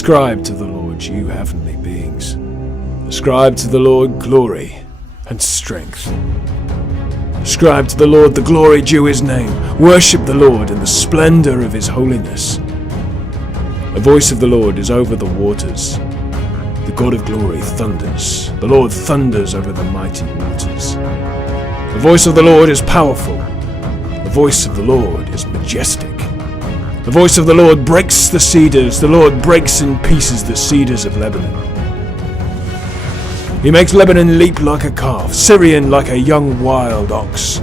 Ascribe to the Lord, you heavenly beings. Ascribe to the Lord glory and strength. Ascribe to the Lord the glory due his name. Worship the Lord in the splendor of his holiness. The voice of the Lord is over the waters. The God of glory thunders. The Lord thunders over the mighty waters. The voice of the Lord is powerful. The voice of the Lord is majestic. The voice of the Lord breaks the cedars. The Lord breaks in pieces the cedars of Lebanon. He makes Lebanon leap like a calf, Syrian like a young wild ox.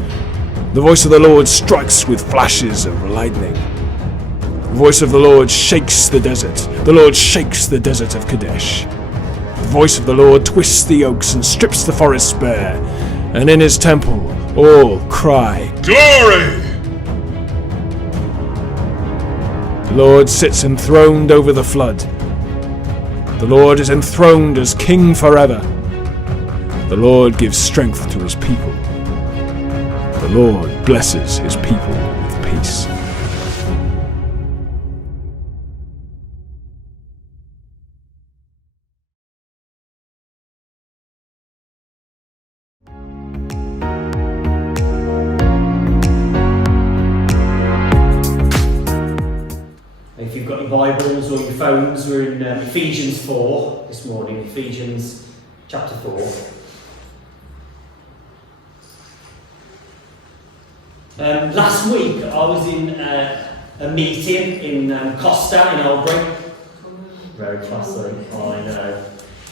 The voice of the Lord strikes with flashes of lightning. The voice of the Lord shakes the desert. The Lord shakes the desert of Kadesh. The voice of the Lord twists the oaks and strips the forests bare. And in his temple all cry, "Glory!" The Lord sits enthroned over the flood. The Lord is enthroned as king forever. The Lord gives strength to his people. The Lord blesses his people with peace. If you've got your Bibles or your phones, we're in Ephesians 4 this morning, Ephesians chapter 4. Last week I was in a meeting in Costa in Albury. Very classy, I know.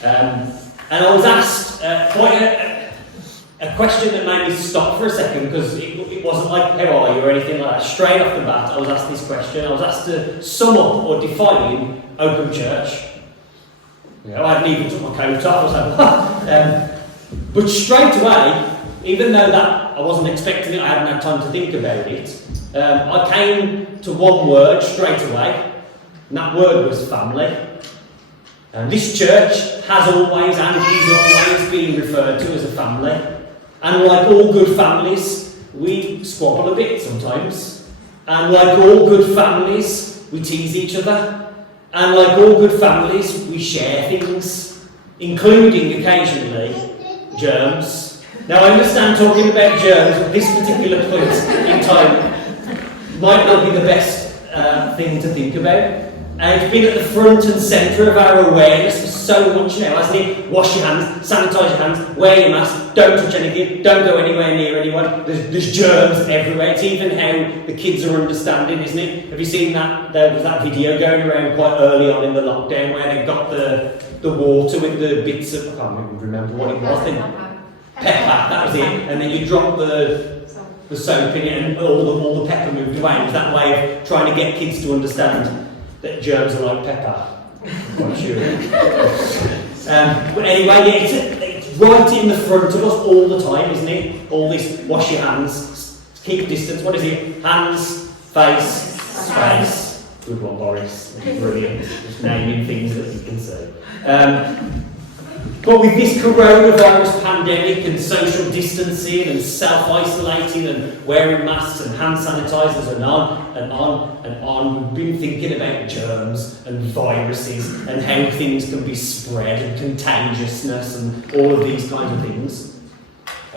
And I was asked quite a question that made me stop for a second, because it wasn't like, "How are you?" or anything like that. Straight off the bat, I was asked this question. I was asked to sum up or define Oakham Church. I hadn't even took my coat off. I was like, but straight away, even though that I wasn't expecting it, I hadn't had time to think about it, I came to one word straight away, and that word was family. And this church has always and is always been referred to as a family. And like all good families, we squabble a bit sometimes. And like all good families, we tease each other. And like all good families, we share things, including occasionally germs. Now I understand talking about germs at this particular point in time might not be the best thing to think about. And it's been at the front and centre of our awareness for so much now, hasn't it? Wash your hands, sanitise your hands, wear your mask, don't touch anything, don't go anywhere near anyone. There's germs everywhere. It's even how the kids are understanding, isn't it? Have you seen that? There was that video going around quite early on in the lockdown where they got the water with the bits of, I can't even remember what it was then. Pepper, that was it. And then you drop the soap in it and all the pepper moved away. It was that way of trying to get kids to understand that germs are like pepper. I'm quite sure. But anyway, it's right in the front of us all the time, isn't it? All this wash your hands, keep distance. What is it? Hands, face, space. Good one, Boris. Brilliant. Just naming things that you can say. But with this coronavirus pandemic and social distancing and self-isolating and wearing masks and hand sanitisers and on, we've been thinking about germs and viruses and how things can be spread and contagiousness and all of these kinds of things.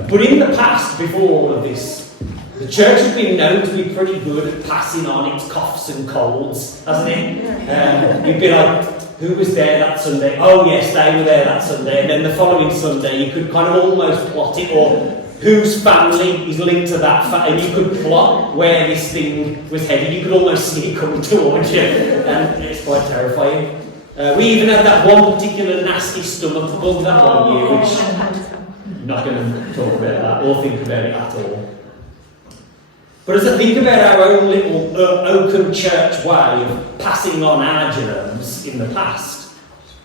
But in the past, before all of this, the church has been known to be pretty good at passing on its coughs and colds, hasn't it? You'd be like, who was there that Sunday? Oh yes, they were there that Sunday. And then the following Sunday you could kind of almost plot it, or whose family is linked to that and you could plot where this thing was headed. You could almost see it coming towards you, and it's quite terrifying. We even had that one particular nasty stomach bug that one year, which I'm not going to talk about that or think about it at all. But as I think about our own little Oakham Church way of passing on our germs in the past,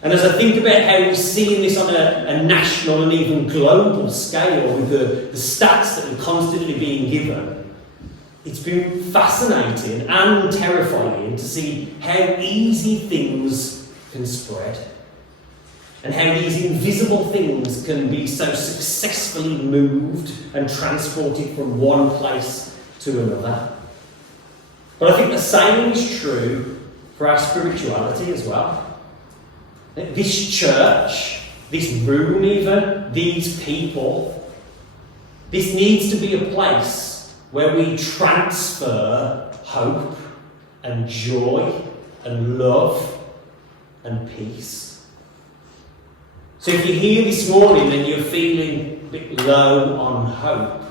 and as I think about how we're seeing this on a national and even global scale with the stats that are constantly being given, it's been fascinating and terrifying to see how easy things can spread and how these invisible things can be so successfully moved and transported from one place to another. But I think the same is true for our spirituality as well. This church, this room even, these people, this needs to be a place where we transfer hope and joy and love and peace. So if you're here this morning and you're feeling a bit low on hope,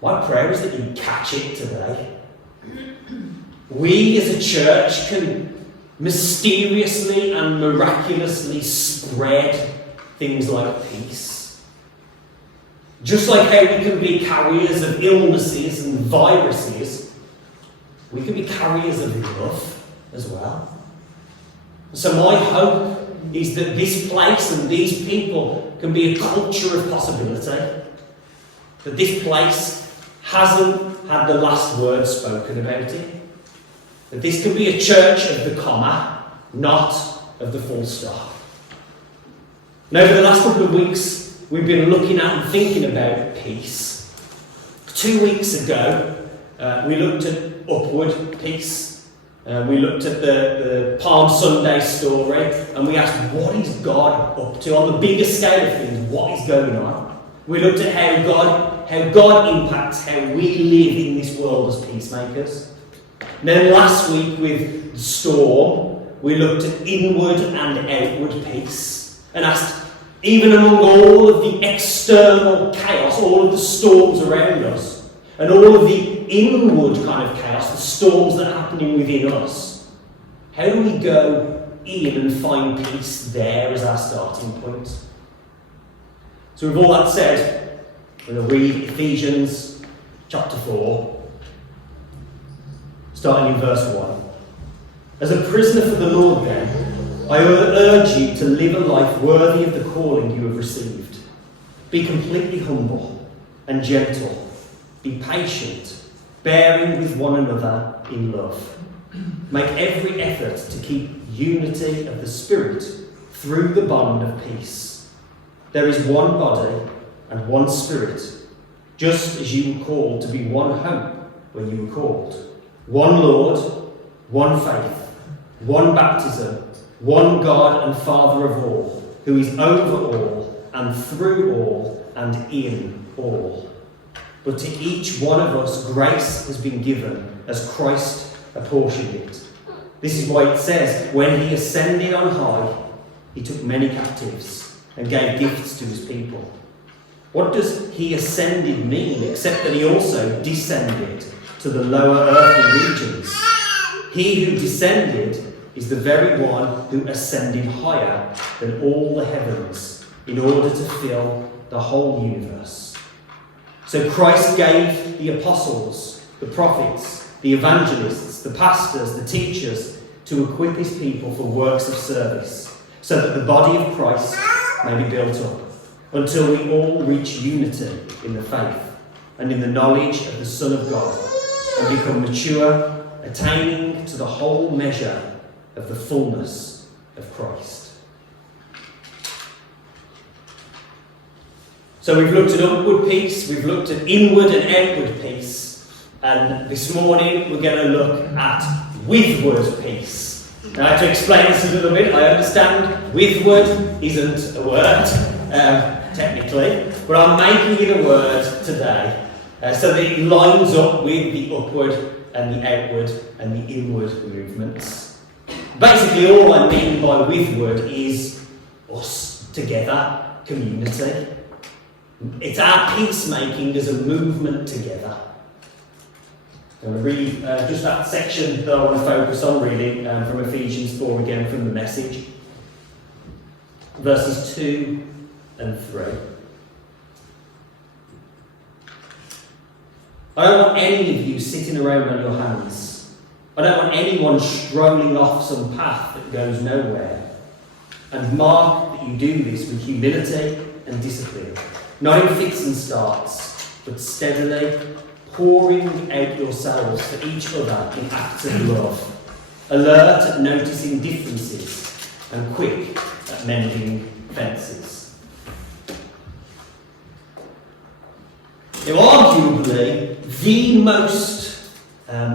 my prayer is that you catch it today. We as a church can mysteriously and miraculously spread things like peace. Just like how we can be carriers of illnesses and viruses, we can be carriers of love as well. So my hope is that this place and these people can be a culture of possibility. That this place hasn't had the last word spoken about it. That this can be a church of the comma, not of the full stop. And over the last couple of weeks, we've been looking at and thinking about peace. 2 weeks ago, we looked at upward peace. We looked at the Palm Sunday story, and we asked, what is God up to? On the bigger scale of things, what is going on? We looked at how God impacts how we live in this world as peacemakers. And then last week with the storm, we looked at inward and outward peace and asked, even among all of the external chaos, all of the storms around us, and all of the inward kind of chaos, the storms that are happening within us, how do we go in and find peace there as our starting point? So with all that said, we're going to read Ephesians chapter 4, starting in verse 1. As a prisoner for the Lord then, I urge you to live a life worthy of the calling you have received. Be completely humble and gentle. Be patient, bearing with one another in love. Make every effort to keep unity of the Spirit through the bond of peace. There is one body and one Spirit, just as you were called to be one hope when you were called. One Lord, one faith, one baptism, one God and Father of all, who is over all and through all and in all. But to each one of us grace has been given as Christ apportioned it. This is why it says, when he ascended on high, he took many captives and gave gifts to his people. What does he ascended mean, except that he also descended to the lower earthly regions? He who descended is the very one who ascended higher than all the heavens in order to fill the whole universe. So Christ gave the apostles, the prophets, the evangelists, the pastors, the teachers to equip his people for works of service, so that the body of Christ may be built up, until we all reach unity in the faith and in the knowledge of the Son of God, and become mature, attaining to the whole measure of the fullness of Christ. So we've looked at upward peace, we've looked at inward and outward peace, and this morning we're going to look at withward peace. Now, to explain this a little bit, I understand withward isn't a word, technically, but I'm making it a word today, so that it lines up with the upward and the outward and the inward movements. Basically, all I mean by withward is us together, community. It's our peacemaking as a movement together. I'm going to read just that section that I want to focus on, really, from Ephesians 4 again, from the Message. Verses 2 and 3. I don't want any of you sitting around on your hands. I don't want anyone strolling off some path that goes nowhere. And mark that you do this with humility and discipline, not in fits and starts, but steadily pouring out yourselves for each other in acts of love, alert at noticing differences and quick at mending fences. Now, arguably, the most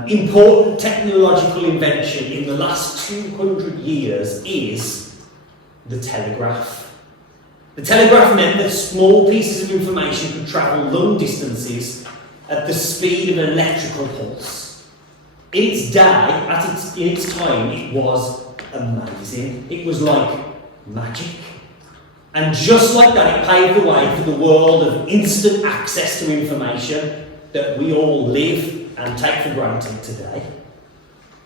important technological invention in the last 200 years is the telegraph. The telegraph meant that small pieces of information could travel long distances at the speed of an electrical pulse. In its day, in its time, it was amazing. It was like magic. And just like that, it paved the way for the world of instant access to information that we all live and take for granted today.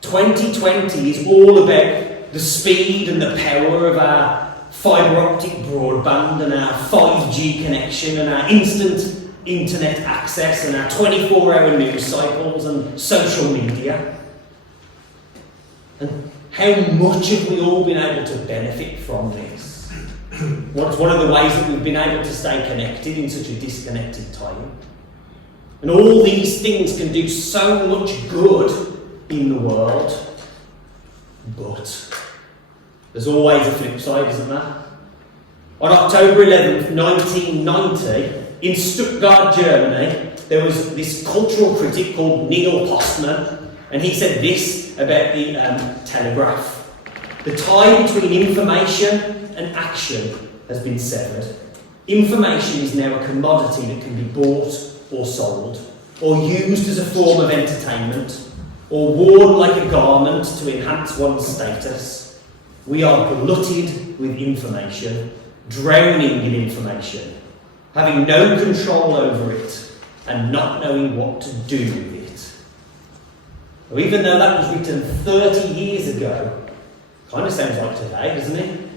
2020 is all about the speed and the power of our fibre optic broadband and our 5G connection and our instant internet access and our 24-hour news cycles and social media. And how much have we all been able to benefit from this? What's one of the ways that we've been able to stay connected in such a disconnected time? And all these things can do so much good in the world, but there's always a flip side, isn't there? On October 11th, 1990, in Stuttgart, Germany, there was this cultural critic called Neil Postman, and he said this about the telegraph. The tie between information and action has been severed. Information is now a commodity that can be bought or sold, or used as a form of entertainment, or worn like a garment to enhance one's status. We are glutted with information, drowning in information, having no control over it, and not knowing what to do with it. Well, even though that was written 30 years ago, kind of sounds like today, doesn't it?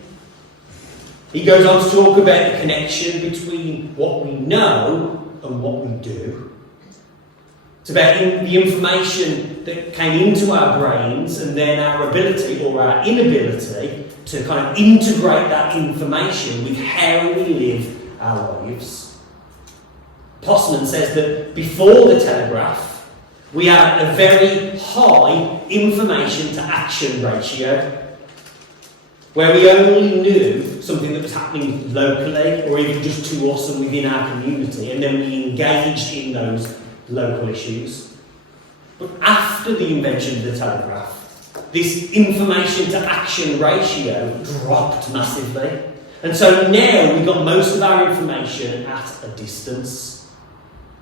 He goes on to talk about the connection between what we know and what we do. It's about the information that came into our brains and then our ability or our inability to kind of integrate that information with how we live our lives. Postman says that before the telegraph, we had a very high information to action ratio, where we only knew something that was happening locally or even just to us and within our community, and then we engaged in those local issues. But after the invention of the telegraph, this information to action ratio dropped massively. And so now we've got most of our information at a distance,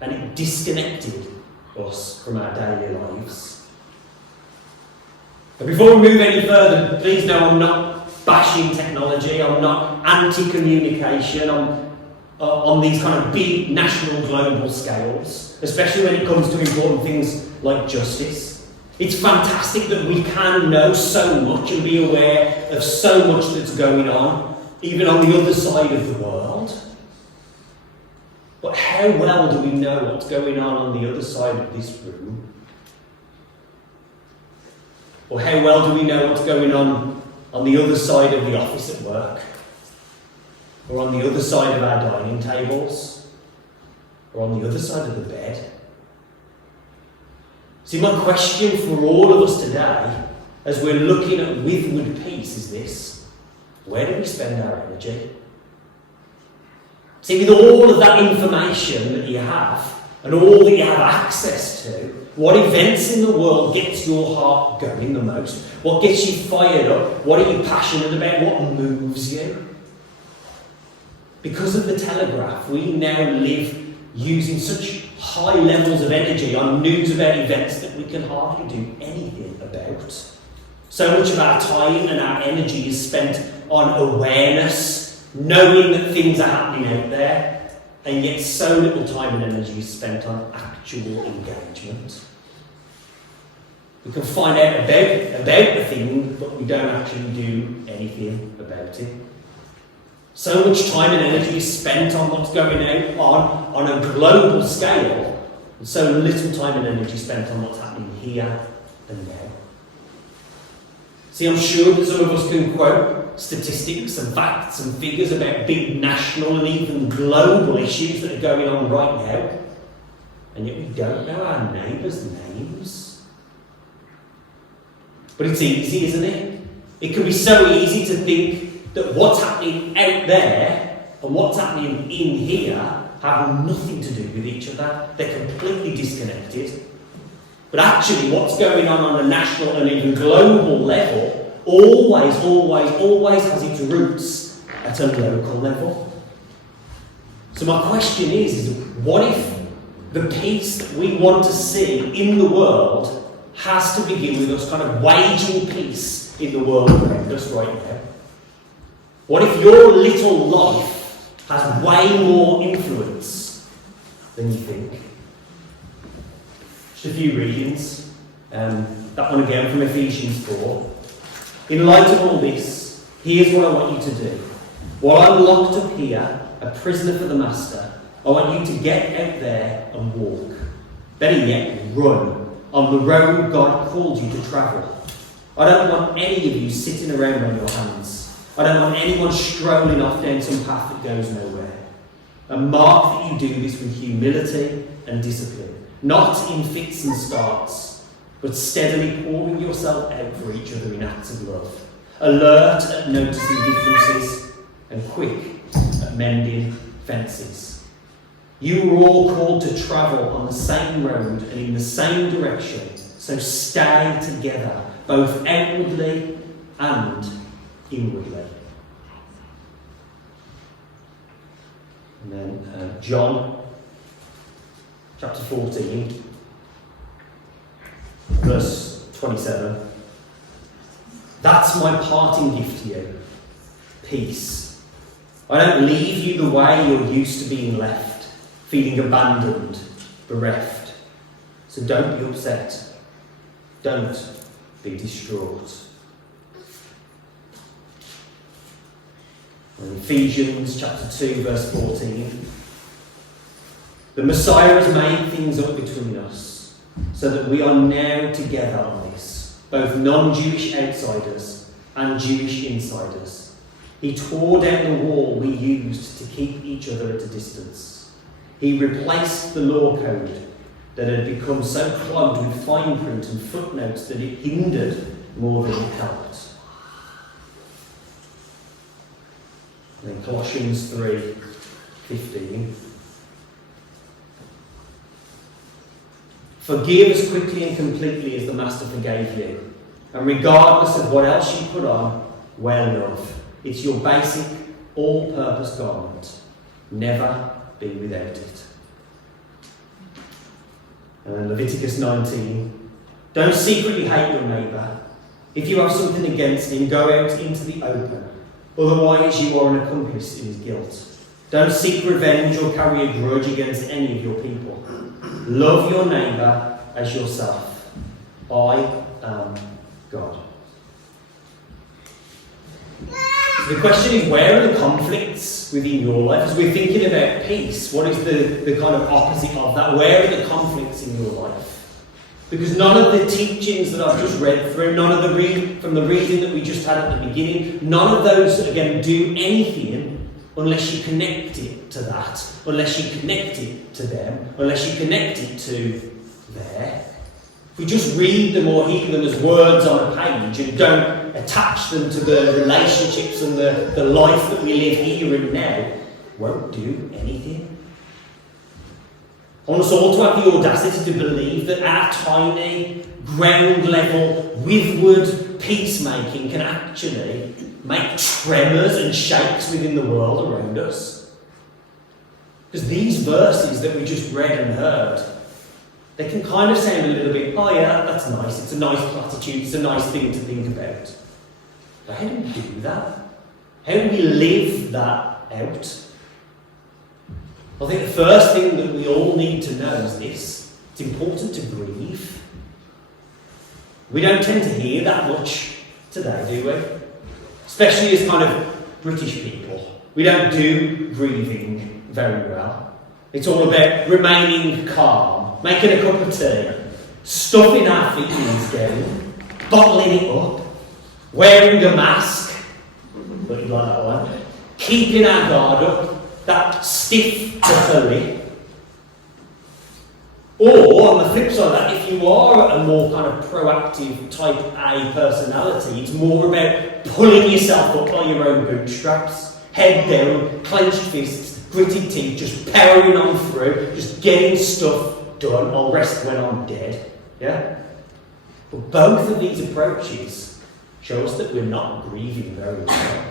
and it disconnected us from our daily lives. But before we move any further, please know I'm not bashing technology, I'm not anti-communication on these kind of big national global scales, especially when it comes to important things like justice. It's fantastic that we can know so much and be aware of so much that's going on, even on the other side of the world. But how well do we know what's going on the other side of this room? Or how well do we know what's going on the other side of the office at work? Or on the other side of our dining tables? Or on the other side of the bed? See, my question for all of us today, as we're looking at Withward peace, is this: where do we spend our energy? See, with all of that information that you have, and all that you have access to, what events in the world gets your heart going the most? What gets you fired up? What are you passionate about? What moves you? Because of the telegraph, we now live using such high levels of energy on news about events that we can hardly do anything about. So much of our time and our energy is spent on awareness, knowing that things are happening out there, and yet so little time and energy is spent on actual engagement. We can find out about the thing, but we don't actually do anything about it. So much time and energy is spent on what's going on a global scale, and so little time and energy spent on what's happening here and now. See, I'm sure that some of us can quote statistics and facts and figures about big national and even global issues that are going on right now, and yet we don't know our neighbours' names. But it's easy, isn't it? It can be so easy to think that what's happening out there and what's happening in here have nothing to do with each other. They're completely disconnected. But actually, what's going on a national and even global level always has its roots at a local level. So my question is what if the peace that we want to see in the world has to begin with us kind of waging peace in the world around us right now? What if your little life has way more influence than you think? Just a few readings. That one again from Ephesians 4. In light of all this, here's what I want you to do. While I'm locked up here, a prisoner for the Master, I want you to get out there and walk. Better yet, run on the road God called you to travel. I don't want any of you sitting around on your hands. I don't want anyone strolling off down some path that goes nowhere. And mark that you do this with humility and discipline, not in fits and starts, but steadily pouring yourself out for each other in acts of love, alert at noticing differences and quick at mending fences. You were all called to travel on the same road and in the same direction, so stay together, both outwardly and inwardly. And then John chapter 14, verse 27. That's my parting gift to you, peace. I don't leave you the way you're used to being left, feeling abandoned, bereft. So don't be upset. Don't be distraught. In Ephesians chapter 2, verse 14. The Messiah has made things up between us, so that we are now together on this, both non-Jewish outsiders and Jewish insiders. He tore down the wall we used to keep each other at a distance. He replaced the law code that had become so clogged with fine print and footnotes that it hindered more than it helped. And then Colossians 3:15. Forgive as quickly and completely as the Master forgave you. And regardless of what else you put on, wear love. It's your basic, all-purpose garment. Never be without it. And then Leviticus 19. Don't secretly hate your neighbour. If you have something against him, go out into the open. Otherwise you are an accomplice in his guilt. Don't seek revenge or carry a grudge against any of your people. Love your neighbour as yourself. I am God. So the question is, where are the conflicts within your life? As we're thinking about peace, what is the kind of opposite of that? Where are the conflicts in your life? Because none of the teachings that I've just read through, none of from the reading that we just had at the beginning, none of those, again, do anything unless you connect it to that, unless you connect it to them, unless you connect it to there. If we just read them or hear them as words on a page and don't attach them to the relationships and the life that we live here and now, won't do anything. I want us all to have the audacity to believe that our tiny, ground level, Withward peacemaking can actually make tremors and shakes within the world around us. Because these verses that we just read and heard, they can kind of sound a little bit, oh yeah, that's nice, it's a nice platitude, it's a nice thing to think about. But how do we do that? How do we live that out? I think the first thing that we all need to know is this. It's important to grieve. We don't tend to hear that much today, do we? Especially as kind of British people. We don't do grieving very well. It's all about remaining calm, making a cup of tea, stuffing our feelings down, bottling it up, wearing a mask, but you like that one, keeping our guard up, that stiff upper lip. Or, on the flip side of that, if you are a more kind of proactive type A personality, it's more about pulling yourself up by your own bootstraps, head down, clenched fists, gritted teeth, just powering on through, just getting stuff done. I'll rest when I'm dead. Yeah? But both of these approaches show us that we're not grieving very well.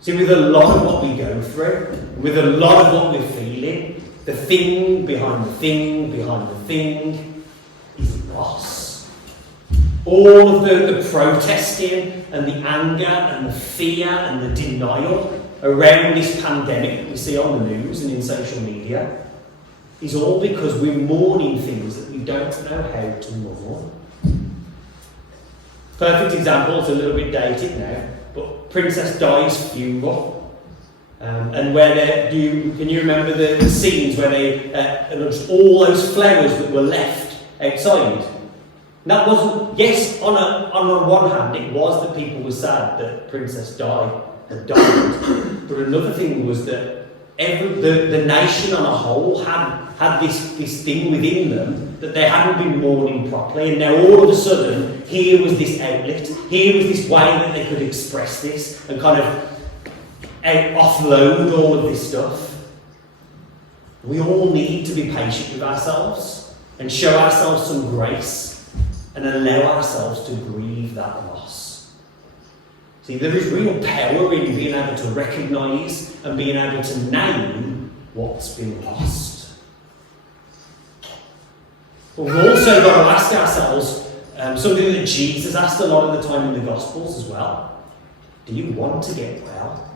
See, with a lot of what we go through, with a lot of what we're feeling, the thing behind the thing behind the thing is loss. All of the protesting and the anger and the fear and the denial around this pandemic that we see on the news and in social media is all because we're mourning things that we don't know how to mourn. Perfect example, it's a little bit dated now, but Princess Di's funeral. And where can you remember the scenes where they all those flowers that were left outside? And that wasn't, yes, on one hand, it was that people were sad that Princess Di had died, but another thing was that the nation on a whole had this thing within them that they hadn't been mourning properly, and now all of a sudden, here was this outlet, here was this way that they could express this and kind of offload all of this stuff. We all need to be patient with ourselves and show ourselves some grace and allow ourselves to grieve that loss. See, there is real power in being able to recognise and being able to name what's been lost. But we've also got to ask ourselves something that Jesus asked a lot of the time in the Gospels as well. Do you want to get well?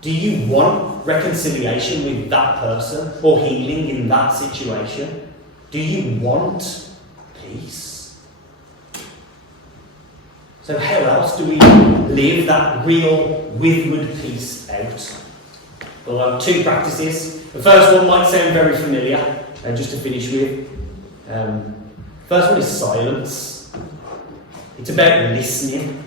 Do you want reconciliation with that person or healing in that situation? Do you want peace? So how else do we live that real Withward peace out? Well, I have two practices. The first one might sound very familiar, just to finish with. First one is silence. It's about listening.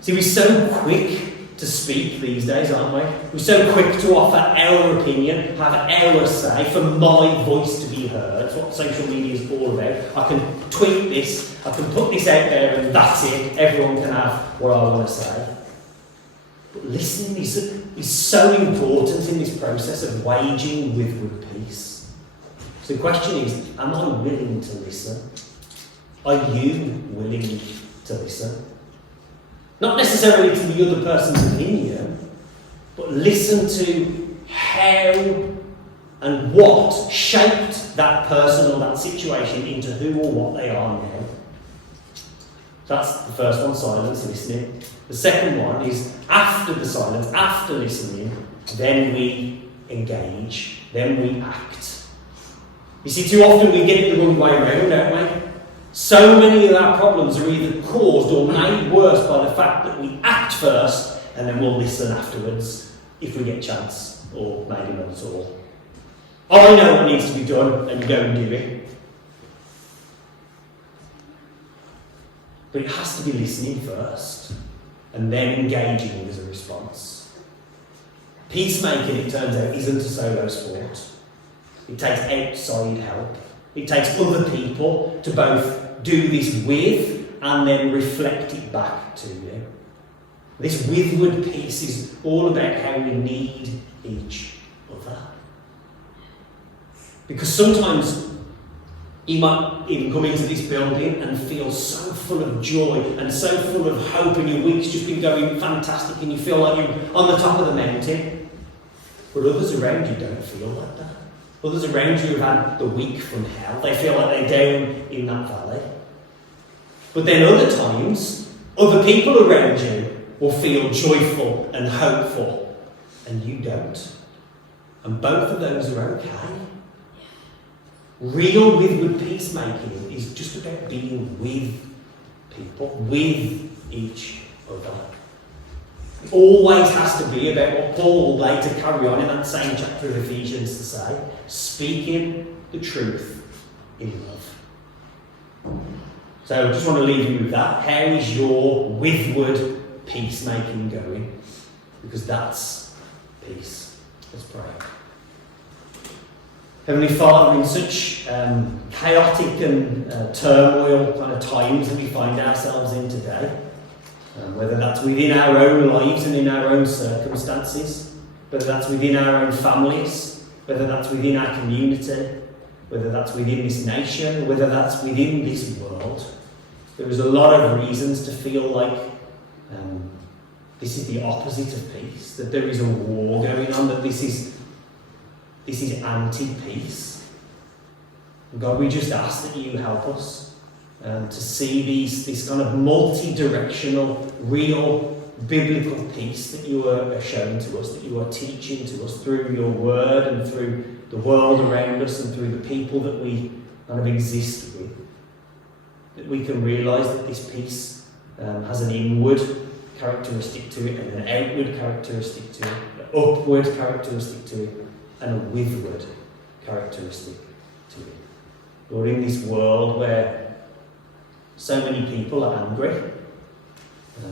See, we're so quick to speak these days, aren't we? We're so quick to offer our opinion, have our say, for my voice to be heard. That's what social media is all about. I can tweet this, I can put this out there, and that's it. Everyone can have what I want to say. But listening is so important in this process of waging Withward peace. So the question is, am I willing to listen? Are you willing to listen? Not necessarily to the other person's opinion, but listen to how and what shaped that person or that situation into who or what they are now. That's the first one, silence, listening. The second one is after the silence, after listening, then we engage, then we act. You see, too often we get it the wrong way around, don't we? So many of our problems are either caused or made worse by the fact that we act first and then we'll listen afterwards if we get a chance, or maybe not at all. I know what needs to be done, and you go and do it. But it has to be listening first and then engaging as a response. Peacemaking, it turns out, isn't a solo sport. It takes outside help. It takes other people to both do this with and then reflect it back to you. This Withward piece is all about how we need each other. Because sometimes you might even come into this building and feel so full of joy and so full of hope, and your week's just been going fantastic and you feel like you're on the top of the mountain. But others around you don't feel like that. Others around you have had the week from hell. They feel like they're down in that valley. But then other times, other people around you will feel joyful and hopeful, and you don't. And both of those are okay. Real Withward peacemaking is just about being with people, with each other. It always has to be about what Paul will later carry on in that same chapter of Ephesians to say, speaking the truth in love. So I just want to leave you with that. How is your Withward peacemaking going? Because that's peace. Let's pray. Heavenly Father, in such chaotic and turmoil kind of times that we find ourselves in today, whether that's within our own lives and in our own circumstances, whether that's within our own families, whether that's within our community, whether that's within this nation, whether that's within this world, There is a lot of reasons to feel like this is the opposite of peace, that there is a war going on, that this is anti-peace. And God, we just ask that you help us to see this kind of multi-directional, real, biblical peace that you are showing to us, that you are teaching to us through your word and through the world around us and through the people that we kind of exist with. That we can realise that this peace has an inward characteristic to it and an outward characteristic to it, an upward characteristic to it and a withward characteristic to it. Lord, in this world where so many people are angry,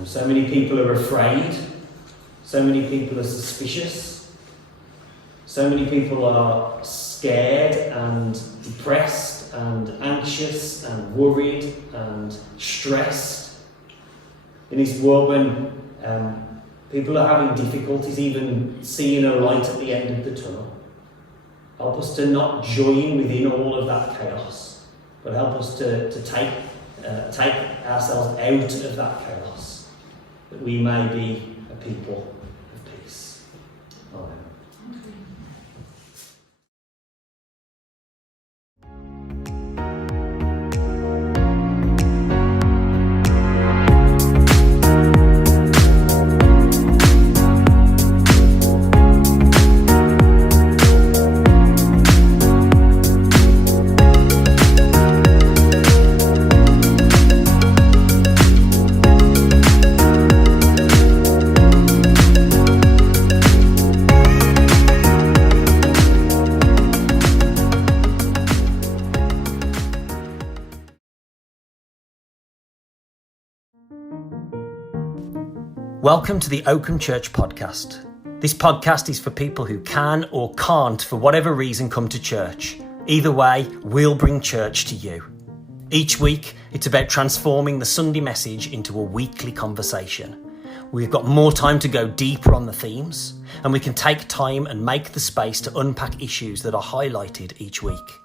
so many people are afraid, so many people are suspicious, so many people are scared and depressed and anxious and worried and stressed. In this world when people are having difficulties even seeing a light at the end of the tunnel, help us to not join within all of that chaos, but help us to take ourselves out of that chaos, that we may be a people of peace. Amen. Welcome to the Oakham Church podcast. This podcast is for people who can or can't, for whatever reason, come to church. Either way, we'll bring church to you. Each week, it's about transforming the Sunday message into a weekly conversation. We've got more time to go deeper on the themes, and we can take time and make the space to unpack issues that are highlighted each week.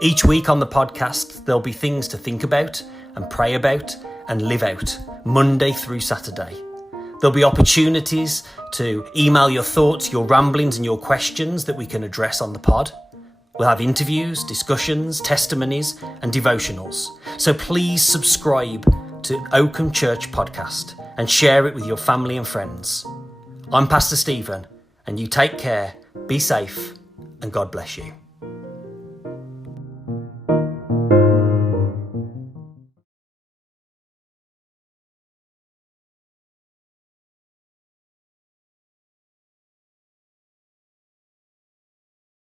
Each week on the podcast, there'll be things to think about and pray about and live out, Monday through Saturday. There'll be opportunities to email your thoughts, your ramblings and your questions that we can address on the pod. We'll have interviews, discussions, testimonies and devotionals. So please subscribe to Oakham Church Podcast and share it with your family and friends. I'm Pastor Stephen, and you take care, be safe, and God bless you.